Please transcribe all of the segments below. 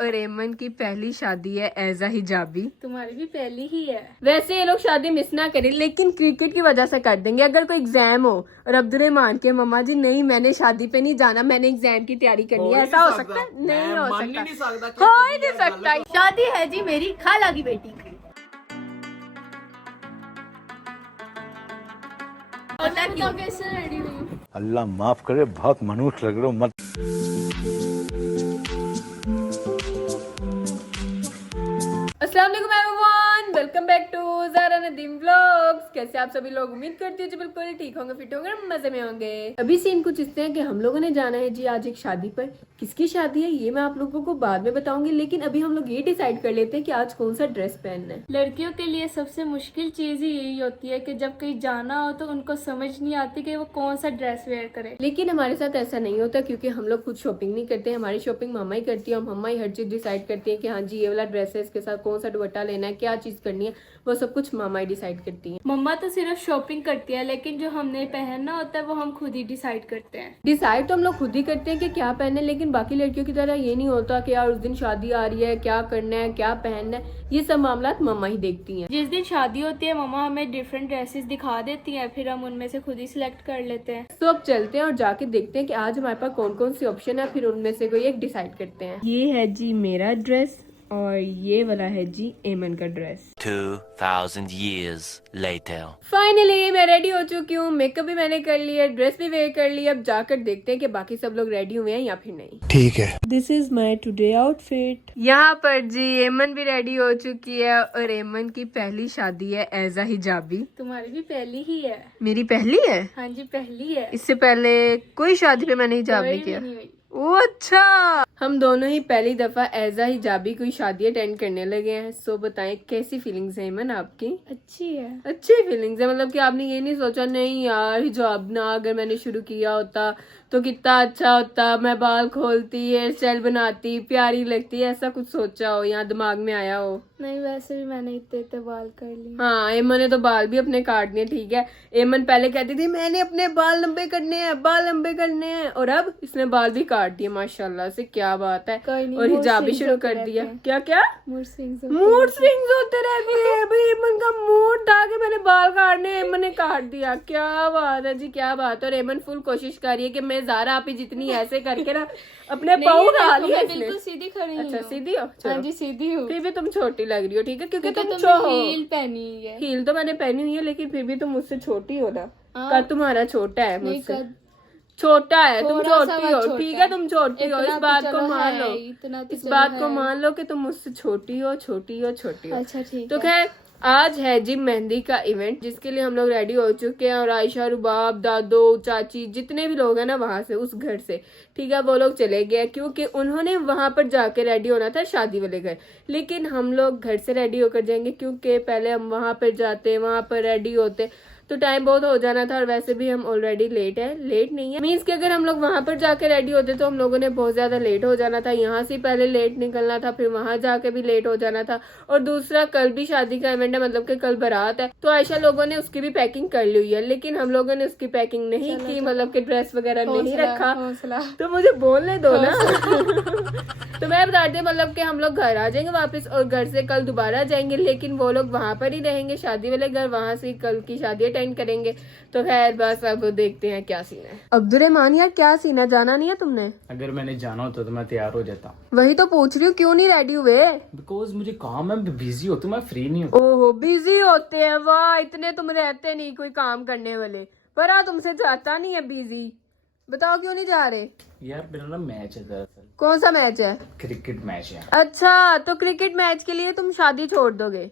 और एमन की पहली शादी है एज अ हिजाबी। तुम्हारी भी पहली ही है। वैसे ये लोग शादी मिस ना करें, लेकिन क्रिकेट की वजह से कर देंगे। अगर कोई एग्जाम हो और अब्दुर्रहमान के मम्मा जी नहीं मैंने शादी पे नहीं जाना, मैंने एग्जाम की तैयारी करनी है, ऐसा हो सकता है? नहीं हो सकता, हो ही नहीं सकता। शादी है जी मेरी खाला की बेटी की। कैसे रेडी हुई? अल्लाह माफ करे, बहुत मनुष्य लग रहे हो मत। अस्सलाम वालेकुम everyone, welcome back to Zara Nadeem vlogs. कैसे आप सभी लोग? उम्मीद करती हूँ जी बिल्कुल ठीक होंगे, फिट होंगे, मजे में होंगे। अभी सीन कुछ इस तरह कि हम लोगों ने जाना है जी आज एक शादी पर। किसकी शादी है ये मैं आप लोगों को बाद में बताऊंगी, लेकिन अभी हम लोग ये डिसाइड कर लेते हैं कि आज कौन सा ड्रेस पहनना है। लड़कियों के लिए सबसे मुश्किल चीज ही यही होती है कि जब कहीं जाना हो तो उनको समझ नहीं आती कि वो कौन सा ड्रेस वेयर करे। लेकिन हमारे साथ ऐसा नहीं होता, क्योंकि हम लोग खुद शॉपिंग नहीं करते। हमारी शॉपिंग मामा ही करती है और मम्मा ही हर चीज डिसाइड करती है कि हाँ जी ये वाला ड्रेस है, इसके साथ कौन सा दुपट्टा लेना है, क्या चीज करनी है, वो सब कुछ मामा ही डिसाइड करती है। मम्मा तो सिर्फ शॉपिंग करती है, लेकिन जो हमने पहनना होता है वो हम खुद ही डिसाइड करते हैं। डिसाइड तो हम लोग खुद ही करते हैं कि क्या पहनना है, लेकिन बाकी लड़कियों की तरह ये नहीं होता कि यार उस दिन शादी आ रही है, क्या करना है, क्या पहनना है, ये सब मामला मम्मा ही देखती हैं। जिस दिन शादी होती है मम्मा हमें डिफरेंट ड्रेसेस दिखा देती हैं, फिर हम उनमें से खुद ही सिलेक्ट कर लेते हैं। तो अब चलते हैं और जाके देखते हैं कि आज हमारे पास कौन कौन सी ऑप्शन है, फिर उनमें से कोई एक डिसाइड करते हैं। ये है जी मेरा ड्रेस और ये वाला है जी एमन का ड्रेस। 2000 years later. फाइनली मैं रेडी हो चुकी हूँ, मेकअप भी मैंने कर लिया, ड्रेस भी वेयर कर लिया। अब जाकर देखते हैं कि बाकी सब लोग रेडी हुए हैं या फिर नहीं। ठीक है। This is my today outfit. यहाँ पर जी एमन भी रेडी हो चुकी है और एमन की पहली शादी है एज अ हिजाबी। तुम्हारी भी पहली ही है। मेरी पहली है? हाँ जी पहली है। इससे पहले कोई शादी पे मैंने हिजाब नहीं किया। ओ अच्छा, हम दोनों ही पहली दफा एज अ हिजाबी कोई शादी अटेंड करने लगे हैं। सो बताएं कैसी फीलिंग्स है एमन आपकी? अच्छी है। अच्छी फीलिंग्स है, मतलब कि आपने ये नहीं सोचा नहीं यार हिजाब ना अगर मैंने शुरू किया होता तो कितना अच्छा होता, मैं बाल खोलती, हेयर स्टाइल बनाती, प्यारी लगती, ऐसा कुछ सोचा हो, यहाँ दिमाग में आया हो? नहीं वैसे भी मैंने इतने बाल कर लिए। हाँ एमन ने तो बाल भी अपने काट दिए। ठीक है, एमन पहले कहती थी मैंने अपने बाल लंबे करने हैं, बाल लंबे करने हैं, और अब इसने बाल भी काट दिए माशाल्लाह से। क्या बात है। और हिजाब भी शुरू कर दिया। क्या क्या मूड स्विंग्स होते रहते हैं भाई। एमन का मूड था कि मैंने बाल काटने, एमन ने काट दिया। क्या बात है जी, क्या बात है। और एमन फुल कोशिश कर रही है कि मैं ज़ारा आप ही जितनी ऐसे करके ना अपने पाँव डाली है। बिल्कुल सीधी खड़ी हूँ। अच्छा सीधी हो? हाँ जी सीधी हूँ। फिर भी तुम छोटी लग रही हो। ठीक है, क्योंकि तुम हील पहनी है। हील तो मैंने पहनी हुई है, लेकिन फिर भी तुम मुझसे छोटी हो ना। कद तुम्हारा छोटा है मुझसे। छोटा है, तुम छोटी हो। ठीक है तुम छोटी हो, इस बात को मान लो, इस बात को मान लो कि तुम मुझसे छोटी हो, छोटी हो, छोटी हो। अच्छा ठीक तो खैर आज है जी मेहंदी का इवेंट, जिसके लिए हम लोग रेडी हो चुके हैं। और आयशा, रुबाब, दादो, चाची, जितने भी लोग हैं ना वहां से, उस घर से, ठीक है, वो लोग चले गए क्योंकि उन्होंने वहां पर जाके रेडी होना था शादी वाले घर। लेकिन हम लोग घर से रेडी होकर जाएंगे, क्योंकि पहले हम वहां पर जाते, वहां पर रेडी होते तो टाइम बहुत हो जाना था। और वैसे भी हम ऑलरेडी लेट है, लेट नहीं है मीन्स कि अगर हम लोग वहां पर जाके रेडी होते तो हम लोगों ने बहुत ज्यादा लेट हो जाना था। यहाँ से पहले लेट निकलना था, फिर वहां जाके भी लेट हो जाना था। और दूसरा कल भी शादी का इवेंट है, मतलब कि कल बारात है, तो आयशा लोगों ने उसकी भी पैकिंग कर ली हुई है, लेकिन हम लोगों ने उसकी पैकिंग नहीं की, मतलब कि ड्रेस वगैरह नहीं रखा। तो मुझे बोलने दो ना। तो मैं बताती हूँ, मतलब कि हम लोग घर आ जाएंगे वापस और घर से कल दोबारा जाएंगे, लेकिन वो लोग वहां पर ही रहेंगे शादी वाले घर, वहां से कल की शादी अटेंड करेंगे। तो खैर बस अब देखते हैं क्या सीन है। अब्दुर्रहमान यार क्या सीन है, जाना नहीं है तुमने? अगर मैंने जाना होता तो मैं तैयार हो जाता। वही तो पूछ रही हूँ, क्यों नहीं रेडी हुए? बिकॉज मुझे काम है, बिजी होता हूँ, मैं फ्री नहीं हूँ। ओहो बिजी होते हैं, वाह इतने तुम रहते नहीं कोई काम करने वाले। पर तुमसे जाता नहीं है बिजी, बताओ क्यों नहीं जा रहे? यार मेरा ना मैच है दरअसल। कौन सा मैच है? क्रिकेट मैच है। अच्छा तो क्रिकेट मैच के लिए तुम शादी छोड़ दोगे?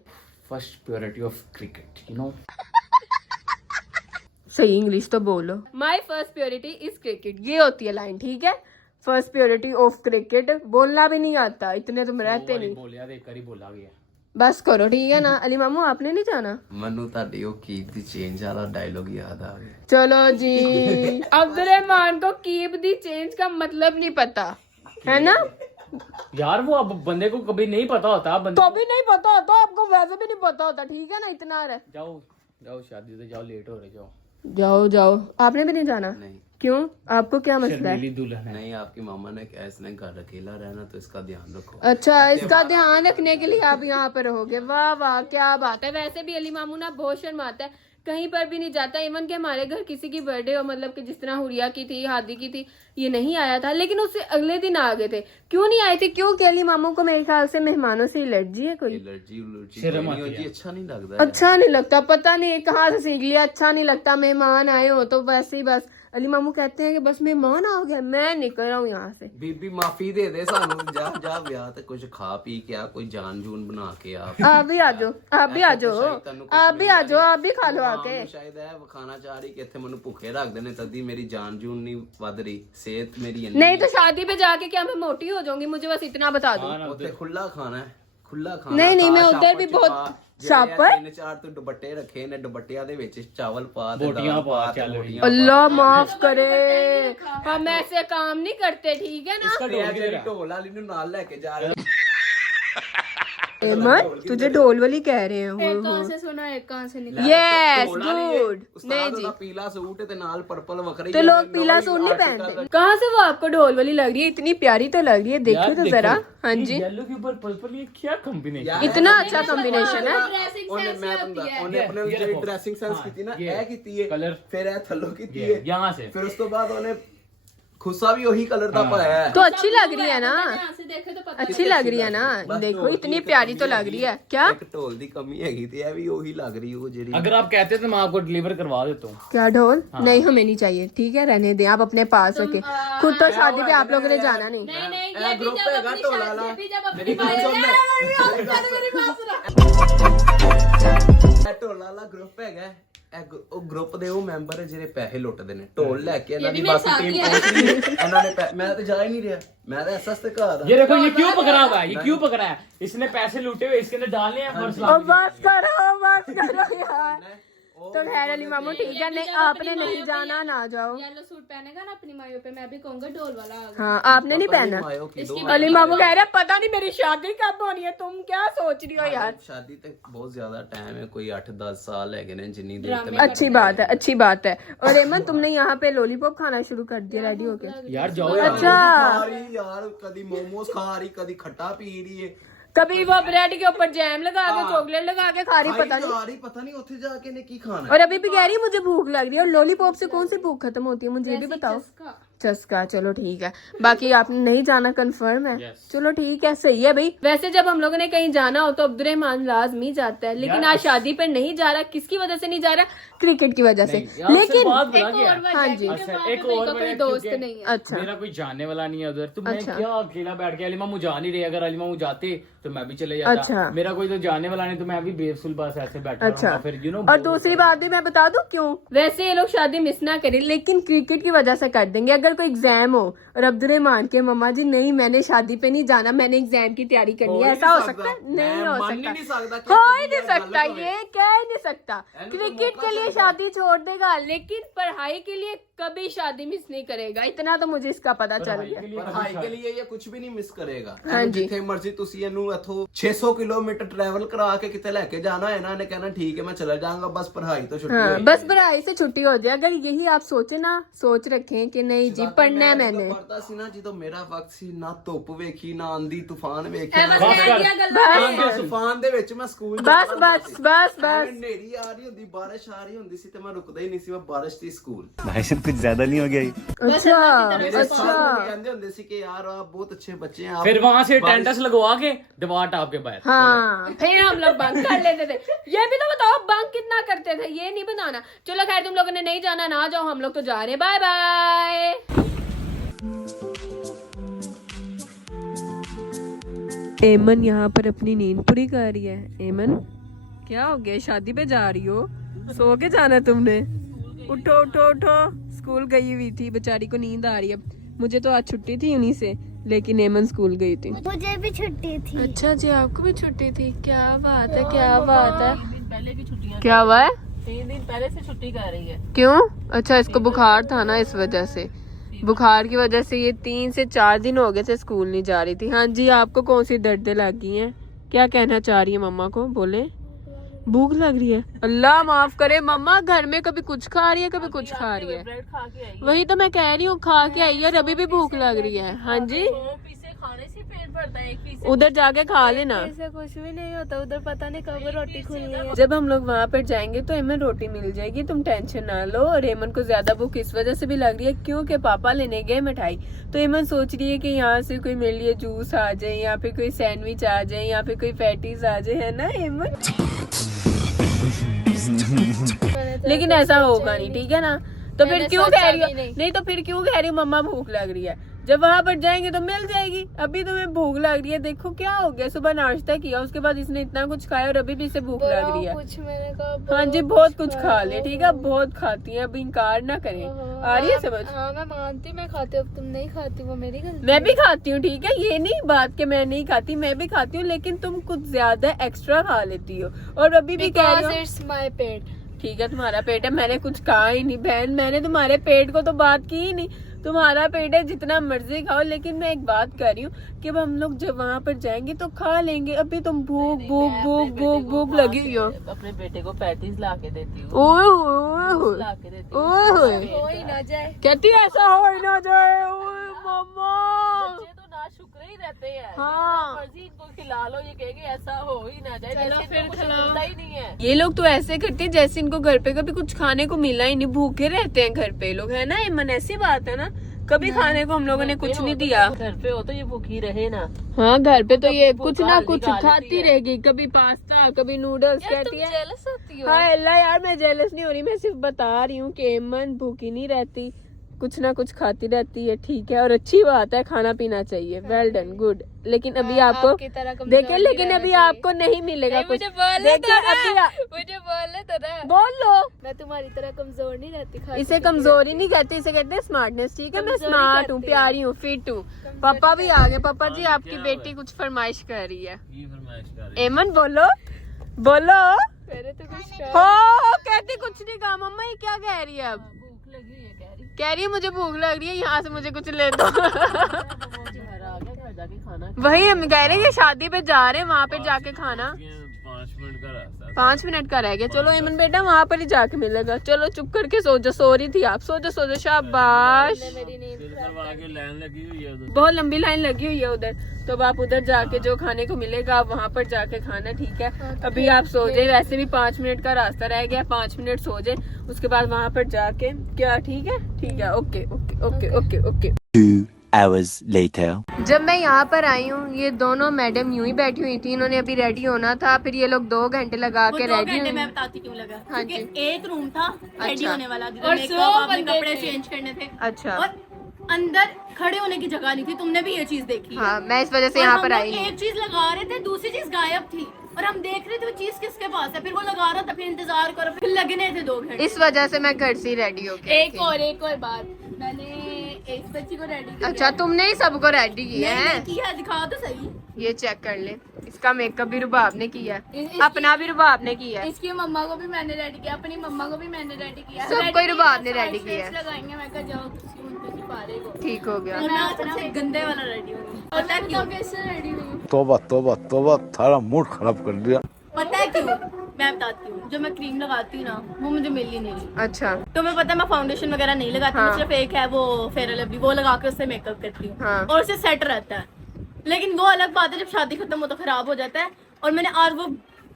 First purity of cricket you know. सही इंग्लिश तो बोलो। My first purity is cricket, ये होती है लाइन। ठीक है, फर्स्ट प्योरिटी ऑफ क्रिकेट बोलना भी नहीं आता, इतने तुम रहते नहीं। बोलिया एक बारी बोला गया। बस करो ठीक है ना। अली मामू आपने नहीं जाना? मनु ਤੁਹਾਡੀ ਉਹ कीप दी चेंज वाला डायलॉग याद आ गया। चलो जी। अब्दुर्रहमान को कीप दी चेंज का मतलब नहीं पता है ना यार, वो अब बंदे को कभी नहीं पता होता। तो भी नहीं पता होता, आपको वैसे भी नहीं पता होता। ठीक है ना, इतना रहे। जाओ जाओ शादी से जाओ, लेट हो रहे जाओ। जाओ जाओ, आपने भी नहीं जाना? नहीं क्यों, आपको क्या मसला है? शर्मीली दुल्हन है। नहीं, आपकी मामा ने कहा इसने घर अकेला रहना तो इसका ध्यान रखो। अच्छा, इसका ध्यान रखने के लिए आप यहाँ पर रहोगे? वाह वाह, क्या बात है। वैसे भी अली मामू ना बहुत शर्माता है, कहीं पर भी नहीं जाता। इवन कि हमारे घर किसी की बर्थडे हो, मतलब कि जिस तरह हुरिया की थी, हादी की थी, ये नहीं आया था, लेकिन उससे अगले दिन आ गए थे। क्यों नहीं आए थे? क्यों कि अली मामू को मेरे ख्याल से मेहमानों से एलर्जी है कोई। एलर्जी शर्म कोई नहीं आती होती, है। अच्छा नहीं लगता है। अच्छा नहीं लगता, पता नहीं कहाँ से सीख लिया, अच्छा नहीं लगता। मेहमान आए हो तो वैसे ही बस अली मामू कहते हैं कि बस मेहमान आ गया, मैं निकल रहा हूँ यहाँ से। बीबी माफी दे दे सानू, जा जा ब्याह ते कुछ खा पी के आ, कोई जान जून बना के आ। आप भी आ जाओ, आप भी आ जाओ, आप भी आ जाओ, आप भी खा लो आके। शायद है खाना चाह रही कि इत्थे मैनू भुखे रख देने, तदी मेरी जान जून नहीं वध रही, सेहत मेरी नहीं तो शादी पे जाके क्या मैं मोटी हो जाऊंगी? मुझे बस इतना बता दो। उत्थे खुला खाना है, खुला खाना। नहीं नहीं, मैं खा, उधर भी शापर बहुत छुपा, शापर। 3-4 तो दुपट्टे रखे ने, दुपट्टिया दे विच चावल पा ते, बोटियां दाल पा, ते, चल बोटियां रही। पा। अल्लाह माफ करे, हम ऐसे काम नहीं करते, ठीक है ना? इसका ये ढोल जेरी किधर है? ढोल वाली नू नाल लेके जा रहे। एमन, तुझे ढोल वाली कह रहे एक हैं? कान से सुना एक कान से निकला। यस ढोल वाली है, गुड। उस्ताद नहीं ओदा जी, पीला सूट ते नाल पर्पल वखरी। तो लोग पीला सूट नहीं पहनते। कहाँ से वो आपको ढोल वाली लग रही है? इतनी प्यारी तो लग रही है, देखो यार तो देखो, जरा। हाँ ये जी, येलो के ऊपर पर्पल, ये क्या कॉम्बिनेशन? इतना अच्छा कॉम्बिनेशन है। ਉਹਨੇ ਮੈਂ ਤੁਹਾਨੂੰ ਉਹਨੇ ਆਪਣੇ ये ਜਿਹੜੀ देखो। ਡਰੈਸਿੰਗ ਸੈਂਸ हाँ, ਕੀਤੀ ਨਾ, ये ਇਹ ਕੀਤੀ ਹੈ, कलर ਫਿਰ ਇਹ ਥੱਲੋਂ ਕੀਤੀ ये ਹੈ, यहाँ से। ਫਿਰ ਉਸ ਤੋਂ ਬਾਅਦ ਉਹਨੇ खुस्सा भी वही कलर का पाया है। तो अच्छी लग रही है ना, यहाँ से देखे तो पता अच्छी लग रही है ना। बस देखो ढोल इतनी की प्यारी तो कमी लग रही है। हैगी, क्या एक ढोल दी कमी हैगी ते ये भी वही लग रही है वो जेरी। अगर आप कहते तो मैं आपको डिलीवर करवा देता हूँ। क्या ढोल? नहीं हमें नहीं चाहिए, ठीक है, रहने दें, आप अपने पास रखें। खुद तो शादी पे आप लोगों ने जाना नहीं। नहीं नहीं, ए, ये भी ग्रुप जब हैगा अपनी ढोल शादी, वाला। ये भी जब अपनी मेरी बात सुन मेरी बात सुनो। ਇਹ ਢੋਲ ਵਾਲਾ ਗਰੁੱਪ ਹੈਗਾ, ਉਹ ਗਰੁੱਪ ਦੇ ਉਹ ਮੈਂਬਰ ਹੈ ਜਿਹੜੇ ਪੈਸੇ ਲੁੱਟਦੇ ਨੇ, ਢੋਲ ਲੈ ਕੇ ਇਹਨਾਂ ਦੀ ਬਾਕੀ ਟੀਮ ਪਹੁੰਚਦੀ ਹੈ, ਇਹਨਾਂ ਨੇ ਮੈਂ ਤਾਂ ਜਾ ਹੀ ਨਹੀਂ ਰਿਹਾ, ਮੈਂ ਤਾਂ ਐਸਾ ਘਰ ये देखो, ये क्यों पकड़ा हुआ है? ये क्यों पकड़ा है? इसने पैसे लूटे हुए इसके अंदर डालने हैं फर्स्ट ओ बस करो यार। तो खैर अली मामू ठीक है, नहीं आपने नहीं जाना, ना जाओ। येलो सूट पहनेगा ना अपनी माइयों पे, मैं भी कहूंगा ढोल वाला आ गया। हाँ, आपने नहीं पहना। अली मामू कह रहे पता नहीं मेरी शादी कब होनी है, तुम क्या सोच रही हो यार? शादी तक बहुत ज्यादा टाइम है, कोई 8-10 साल है जिन्नी देर तक। अच्छी बात है, अच्छी बात है। और एमन तुमने यहाँ पे लॉलीपॉप खाना शुरू कर दिया रेडी होके? यार जाओ यार। अच्छा, खा रही यार, कभी मोमोज खा रही, कभी खट्टा पी रही है, कभी वो ब्रेड के ऊपर जैम लगा के, चॉकलेट लगा के खा रही, पता नहीं। जा रही, पता नहीं उठे जाके ने की खाना है। और अभी भी कह रही है मुझे भूख लग रही है। और लॉलीपॉप से कौन सी भूख खत्म होती है, मुझे ये भी बताओ। चस्का, चलो ठीक है। बाकी आपने नहीं जाना कंफर्म है? चलो ठीक है, सही है भाई। वैसे जब हम लोगों ने कहीं जाना हो तो अब्दुर्रहमान लाजमी जाता है, लेकिन आज शादी पर नहीं जा रहा। किसकी वजह से नहीं जा रहा? क्रिकेट की वजह से। लेकिन हाँ जी, एक और कोई दोस्त नहीं है। अच्छा, मेरा कोई जाने वाला नहीं है उधर, तो मैं अच्छा। क्या अकेला बैठ के, अली मामू जा नहीं रहे, अगर अली मामू जाते तो मैं भी चले जाता। अच्छा। मेरा कोई तो जाने वाला नहीं, तो मैं अभी बेफसुल बस ऐसे बैठा अच्छा। रहूंगा, फिर यू नो। और दूसरी बात भी मैं बता दूं क्यों वैसे ये लोग शादी मिस ना करें, लेकिन क्रिकेट की वजह से कर देंगे। अगर कोई एग्जाम हो और अब्दुर्रहमान के मम्मा जी नहीं मैंने शादी पे नहीं जाना, मैंने एग्जाम की तैयारी करनी है, ऐसा हो सकता है? नहीं हो सकता, हो ही नहीं सकता, ये कह ही नहीं सकता। क्रिकेट के लिए शादी छोड़ देगा, लेकिन पढ़ाई के लिए कभी शादी मिस नहीं करेगा, इतना तो मुझे इसका पता चल गया। पढ़ाई के लिए ये कुछ भी नहीं मिस करेगा। हाँ जी। जिथे मर्जी तुसी ਇਹਨੂੰ ਇਥੋਂ 600 किलोमीटर ट्रैवल करा के किते लेके जाना है ना, ने कहना ठीक है मैं चला जाऊंगा, बस पढ़ाई तो छुट्टी हाँ, होगी। बस पढ़ाई से छुट्टी हो जाए। अगर यही आप सोचे ना, सोच रखें कि नहीं जी पढ़ना है मैंने, पढ़ता सी ना ਜਦੋਂ ਮੇਰਾ ਵਕਤ ਸੀ, ਨਾ ਧੁੱਪ ਵੇਖੀ, ਨਾ ਆਂਦੀ ਤੂਫਾਨ ਵੇਖਿਆ, ਨਾ बस ਤੂਫਾਨ ਦੇ ਵਿੱਚ ਮੈਂ ਸਕੂਲ बस बस बस बस ਹਨੇਰੀ ਆ ਰਹੀ ਹੁੰਦੀ, ਬਾਰਿਸ਼ ਆ ਰਹੀ ਹੁੰਦੀ ਸੀ ਤੇ ਮੈਂ ਰੁਕਦਾ ਹੀ ਨਹੀਂ ਸੀ, ਮੈਂ ਬਾਰਿਸ਼ ਦੀ ਸਕੂਲ। भाई साहब कुछ ज्यादा नहीं हो गया ये? अच्छा ਮੇਰੇ अच्छा। ਸਾਰੇ ਕਹਿੰਦੇ ਹੁੰਦੇ ਸੀ ਕਿ ਯਾਰ ਆਪ ਬਹੁਤ ਅੱਛੇ ਬੱਚੇ हैं, आप फिर वहां से टेंटस लगवा के दीवार टाप के बाहर। हाँ, फिर हम लोग बंक कर लेते थे। ये भी तो बताओ बंक कितना करते थे, ये नहीं बताना। चलो खैर, तुम लोगों ने नहीं जाना ना जाओ, हम लोग तो जा रहे हैं। Bye bye. एमन यहाँ पर अपनी नींद पूरी कर रही है। एमन क्या हो गया, शादी पे जा रही हो? सो के जाना तुमने? उठो उठो उठो, स्कूल गई हुई थी, बेचारी को नींद आ रही है। मुझे तो आज छुट्टी थी उन्हीं से, लेकिन एमन स्कूल गई थी। मुझे भी छुट्टी थी। अच्छा जी, आपको भी छुट्टी थी? क्या बात है, क्या बात है। पहले की छुट्टियां क्या हुआ है? 3 दिन पहले से छुट्टी कर रही है। क्यों? अच्छा, इसको बुखार था ना, इस वजह से, बुखार की वजह से ये 3 से 4 दिन हो गए थे स्कूल नहीं जा रही थी। हाँ जी, आपको कौन सी दर्दें लग गई हैं? क्या कहना चाह रही है मम्मा को, बोले? भूख लग रही है, अल्लाह माफ करे मम्मा, घर में कभी कुछ खा रही है कभी कुछ खा रही है। ब्रेड खा के आई है। वही तो मैं कह रही हूँ, खा के आई है, अभी भी भूख लग रही है। हाँ जी, 2 पीसे खाने से पेट भरता है, 1 पीसे उधर जाके खा लेना। ऐसा कुछ भी नहीं होता उधर, पता नहीं कब रोटी खुलनी है। जब हम लोग वहाँ पर जाएंगे तो एमन रोटी मिल जाएगी, तुम टेंशन ना लो। और एमन को ज्यादा भूख इस वजह से भी लग रही है क्योंकि पापा लेने गए मिठाई, तो एमन सोच रही है कि यहाँ से कोई मेरे लिए जूस आ जाए, या फिर कोई सैंडविच आ जाए, या फिर कोई पैटीज आ जाए, है ना एमन? लेकिन ऐसा होगा नहीं, ठीक है ना? तो फिर क्यों कह रही हो? नहीं तो फिर क्यों कह रही हो मम्मा भूख लग रही है? जब वहां पर जाएंगे तो मिल जाएगी। अभी तुम्हें भूख लग रही है, देखो क्या हो गया, सुबह नाश्ता किया, उसके बाद इसने इतना कुछ खाया और अभी भी इसे भूख लग रही है। कुछ मैंने कहा हाँ जी, बहुत कुछ खा ले, ठीक है? बहुत खाती है, अब इनकार ना करें। आ रही है समझ? हाँ मैं मानती, मैं खाती हूँ, अब तुम नहीं खाती, वो मेरी गलती। मैं भी खाती हूँ, ठीक है? ये नहीं बात कि मैं नहीं खाती, मैं भी खाती हूँ, लेकिन तुम कुछ ज्यादा एक्स्ट्रा खा लेती हो और अभी भी कह रही हो। इट्स माय पेट। ठीक है, तुम्हारा पेट है, मैंने कुछ कहा ही नहीं बहन, मैंने तुम्हारे पेट को तो बात की ही नहीं। तुम्हारा पेट है, जितना मर्जी खाओ, लेकिन मैं एक बात कर रही हूँ कि अब हम लोग जब वहाँ पर जाएंगे तो खा लेंगे। अभी तुम भूख भूख भूख भूख भूख लगी हुई हो। अपने बेटे को पैटीज ला के देती हूँ, ओए होए होए ला के देती हूँ। ओए होए, हो ही ना जाए। कहती ऐसा हो ही ना जाए। ओए मम्मा, बच्चे तो ना शुक्र ही रहते हैं। हाँ। जितना मर्जी इनको खिला लो, ये कहेंगे ऐसा हो ही ना जाए, चलो जैसे फिर इनको कुछ खिलाओ। मिलता ही नहीं है। ये लोग तो ऐसे करते हैं जैसे इनको घर पे कभी कुछ खाने को मिला ही नहीं, भूखे रहते हैं घर पे लोग, है ना? मन ऐसी बात है ना, कभी खाने को हम लोगों ने कुछ नहीं दिया। घर पे हो तो ये भूखी रहे ना। हाँ, घर पे तो ये कुछ ना बाहर कुछ निकाल खाती लेती है। रहेगी, कभी पास्ता कभी नूडल्स, कहती है। जेलस होती हो? हाँ अल्लाह यार, मैं जेलस नहीं हो रही, मैं सिर्फ बता रही हूँ कि एमन भूखी नहीं रहती, कुछ ना कुछ खाती रहती है, ठीक है? और अच्छी बात है, खाना पीना चाहिए, वेल डन, गुड। लेकिन अभी आपको आपकी तरह कमजोर देखिए, नहीं लेकिन रहना अभी चाहिए। आपको नहीं मिलेगा नहीं, कुछ। मुझे बोलने देखिए दो ना। अभी मुझे बोलने तो ना। बोल लो। मैं तुम्हारी तरह कमजोर नहीं रहती, खाती इसे पीती कमजोरी नहीं कहते, इसे कहते हैं स्मार्टनेस, ठीक है? मैं कमजोरी स्मार्ट हूँ, कहते प्यारी हूँ, फिट हूँ। पापा भी आ गए। पापा जी, आपकी बेटी कुछ फरमाइश कर रही है। एमन बोलो बोलो। मेरे तो कुछ हो, कहती कुछ नहीं कहा। मम्मा ये क्या कह रही है अब? भूख लगी है कह रही। कह रही है मुझे भूख लग रही है, यहाँ से मुझे कुछ ले दो। घर आ गया, घर जाके खाना। वही हम कह रहे हैं कि शादी पे जा रहे हैं, वहाँ पे जाके खाना। 5 मिनट का रह गया। चलो एमन बेटा, वहाँ पर ही जाके मिलेगा। चलो चुप करके सो जाओ, सो रही थी आप, सो जाओ सो जाओ, शाबाश। मेरी नींद बहुत लंबी लाइन लगी हुई है उधर, तो अब आप उधर जाके जो खाने को मिलेगा आप वहाँ पर जाके खाना, ठीक है? अभी आप सो जाए, वैसे भी 5 मिनट का रास्ता रह गया, 5 मिनट सो जाए, उसके बाद वहाँ पर जाके क्या, ठीक है? ठीक है, okay okay okay okay okay. 2 hours later. जब मैं यहाँ पर आई हूँ, ये दोनों मैडम यूं ही बैठी हुई थी, इन्होंने अभी रेडी होना था, फिर ये लोग 2 घंटे लगा के रेडी हुई। मैं बताती क्यों लगा। हाँ क्योंकि एक रूम था रेडी अच्छा। होने वाला, जिसमें और मेकअप, 100 अपने बंदे कपड़े थे। चेंज करने थे, अच्छा, और अंदर खड़े होने की जगह नहीं थी। तुमने भी ये चीज देखी। हाँ मैं इस वजह से और यहाँ हम पर लोग आई नहीं। एक चीज लगा रहे थे, दूसरी चीज गायब थी, और हम देख रहे थे वो चीज किसके पास है। फिर वो लगा रहा था, फिर इंतजार करो, फिर लगने थे 2 घंटे। इस वजह से मैं घर से ही रेडी हो गई एक और बात, मैंने एक बच्ची को रेडी किया। अच्छा, तुमने ही सबको रेडी किया है? किया, दिखाओ तो सही। ये चेक कर ले, इसका मेकअप भी रुबाब ने किया है, इसकी- अपना भी रुबाब ने किया है। इसकी मम्मा को भी मैंने रेडी किया, अपनी मम्मा को भी मैंने रेडी किया। सबको ही रुबाब ने रेडी किया है। लगाएंगे, मैं कहा जाओ तुसी पारे को। ठीक हो गया। और मैं सबसे गंदे वाला रेडी हूँ। पता है क्यों? कैसे रेडी हुई? तौबा तौबा तौबा, थारा मूड खराब कर दिया। पता है क्यों? मैं बताती हूँ। जो मैं क्रीम लगाती हूँ ना, वो मुझे मिल ही नहीं रही। अच्छा, तो मैं पता है, मैं फाउंडेशन वगैरह नहीं लगाती, हाँ। मैं सिर्फ एक है वो फेयर एंड लवली, वो लगा के उससे मेकअप करती हूँ, हाँ। और उससे सेट रहता है। लेकिन वो अलग बात है, जब शादी खत्म हो तो खराब हो जाता है। और मैंने आज वो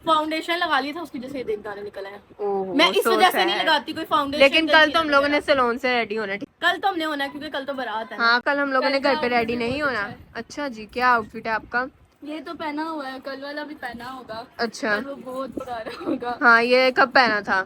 फाउंडेशन लगा लिया था, उसकी वजह से ये देख दाने निकल आया। ओहो, मैं इस so वजह से sad। नहीं लगाती कोई फाउंडेशन। लेकिन कल तो हम लोगों ने सैलून से रेडी होना, ठीक? कल तो हमने होना है, क्योंकि कल तो बारात है। हाँ, कल हम लोगों ने कल घर का पे रेडी outfit नहीं बहुत होना। अच्छा अच्छा जी, क्या आउटफिट है आपका? ये तो पहना हुआ है, कल वाला भी पहना होगा। अच्छा, और वो बहुत पुराना होगा। हाँ ये कब पहना था?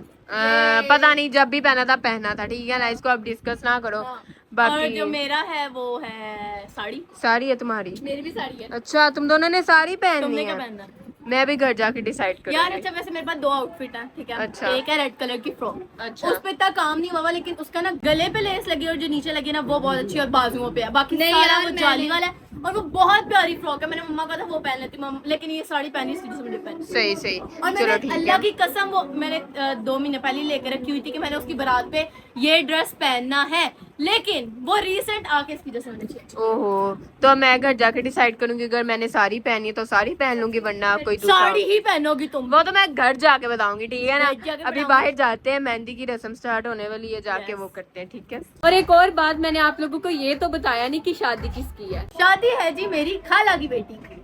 पता नहीं, जब भी पहना था पहना था, ठीक है ना? इसको अब डिस्कस ना करो। हाँ। और बाकी जो मेरा है वो है साड़ी। साड़ी है तुम्हारी? मेरी भी साड़ी है। अच्छा, तुम दोनों ने साड़ी पहननी तुमने क्या है? पहनना है? मैं भी घर जाके डिसाइड यार करूंगी। अच्छा, वैसे मेरे पास 2 आउटफिट हैं, ठीक है? अच्छा। एक है रेड कलर की फ्रॉक, अच्छा। उस पे इतना काम नहीं हुआ, लेकिन उसका ना गले पे लेस लगी और जो नीचे लगी ना वो बहुत अच्छी, और बाजुओं पे है। बाकी नहीं सारा यार, वो मैंने- जाली वाला है, और वो बहुत प्यारी फ्रॉक है। मैंने मम्मा का था वो पहन लेती, लेकिन ये साड़ी पहनी इसकी जिसमें मुझे पहनी। सही सही, और चलो मैंने ठीक अल्लाह है। की कसम, वो मैंने 2 महीने पहले लेकर रखी हुई थी कि मैंने उसकी बारात पे ये ड्रेस पहनना है, लेकिन वो रिसेंट आके इसकी जैसे होनी चाहिए। ओहो, तो मैं घर जाके डिसाइड करूंगी, अगर मैंने साड़ी पहनी है तो साड़ी पहन लूंगी, वरना कोई दूसरा। साड़ी ही पहनोगी तुम। वो तो मैं घर जाके बताऊंगी, ठीक है ना। घर जाके अभी बताऊंगी। बाहर जाते हैं, मेहंदी की रस्म स्टार्ट होने वाली है, जाके वो करते हैं, ठीक है। और एक और बात, मैंने आप लोगों को ये तो बताया नहीं कि शादी किसकी है। शादी है जी मेरी खाला की बेटी की।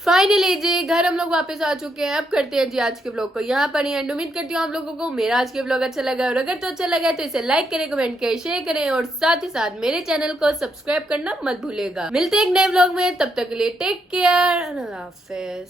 फाइनली जी घर हम लोग वापस आ चुके हैं। अब करते हैं जी आज के ब्लॉग को यहाँ पर ही एंड। उम्मीद करती हूँ आप लोगों को मेरा आज के ब्लॉग अच्छा लगा, और अगर तो अच्छा लगा है तो इसे लाइक करें, कमेंट करें, शेयर करें, और साथ ही साथ मेरे चैनल को सब्सक्राइब करना मत भूलिएगा। मिलते हैं एक नए ब्लॉग में, तब तक के लिए टेक केयर, अल्लाह हाफिज।